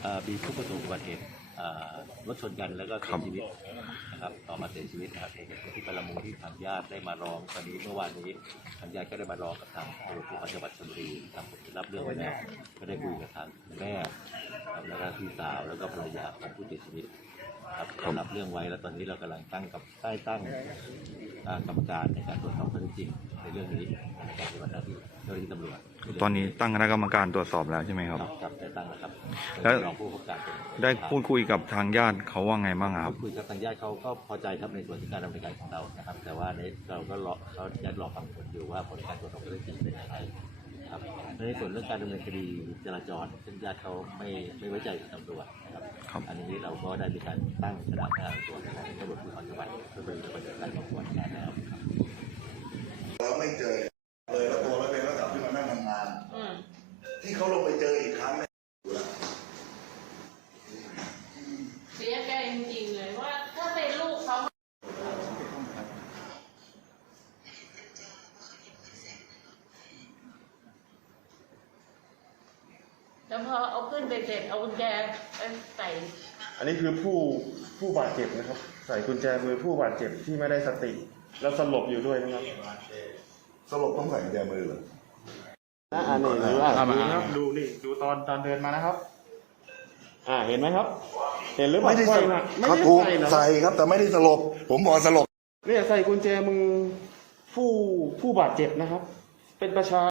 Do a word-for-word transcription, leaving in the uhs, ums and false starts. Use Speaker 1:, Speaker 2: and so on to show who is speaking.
Speaker 1: มีผู้ประสบอุบัติเหตุรถชนกันแล้วก็เสียชีวิตนะครับต่อมาเสียชีวิตนะครับที่ประมูลที่ทางญาติได้มาร้องตอนนี้เมื่อวานนี้ทางญาติก็ได้มาร้องกับทางตำรวจภูธรจังหวัดชลบุรีทางผมรับเรื่องไว้แล้วก็ได้คุยกับทางแม่แล้วก็พี่สาวแล้วก็ภรรยาของผู้เสียชีวิตครับรับเรื่องไว้แล้วตอนนี้เรากำลังตั้งกับใต้ตั้งกรรมการในการตรวจสอบข้อเท็จจริงในเรื่องนี้ในการปฏิบัติหน้าที่เจ้าหน้าที่ตำรวจ
Speaker 2: ตอนนี้ตั้งคณะกรรมการตรวจสอบแล้วใช่ไหมครับ
Speaker 1: ครับได้ตั้งแล้วครับ
Speaker 2: แล้ว
Speaker 1: รองผู้กำกับการ
Speaker 2: ได้พูดคุยกับทางญาติเขาว่าไงบ้างครับ
Speaker 1: คุยกับทางญาติเขาก็พอใจครับในส่วนที่การดำเนินการของเรานะครับแต่ว่าในเราก็รอเขาญาติรอฟังผลอยู่ว่าผลการตรวจสอบข้อเท็จจริงเป็นอย่างไรครับในส่วนเรื่องการดำเนินคดีจราจรซึ่งญาติเขาไม่ไม่ไว้ใจตำรวจนะครับอันนี้เราก็ได้มีการตั้งคณะกรรมการตรวจของตำรวจภูธรจังหวัดเพื่อเป็นประเด็นการสอบสวนงานแล้ว
Speaker 3: เราไม่เจอเลยแล้วตัวเราเป็นระดับที่มานั่งทำงานที่เขาลงไปเจออีกครั้งเนี่ย
Speaker 4: เสียใจจริงๆเลยว่าถ้าเป็นลูกเขาแล้วพอเอาขึ้นไปเสร็จเอากุญแจไปใส่
Speaker 5: อันนี้คือผู้ผู้บาดเจ็บนะครับใส่กุญแจมือผู้บาดเจ็บที่ไม่ได้สติแล้วสลบอยู่ด้วยนะครับ
Speaker 3: สลบต้องใส่กุญแจมือเหรอ
Speaker 5: อ่านี่ดูอ่ะดูนะครับดูนี่ดูตอนตอนเดินมานะครับอ่าเห็นไหมครับเห็นหรือเปล่า
Speaker 3: ไม่ได้ใส่เขาถูกใส่ครับแต่ไม่ได้สลบผมบอกสลบ
Speaker 5: เนี่ยใส่กุญแจมือผู้ผู้บาดเจ็บนะครับเป็นประชา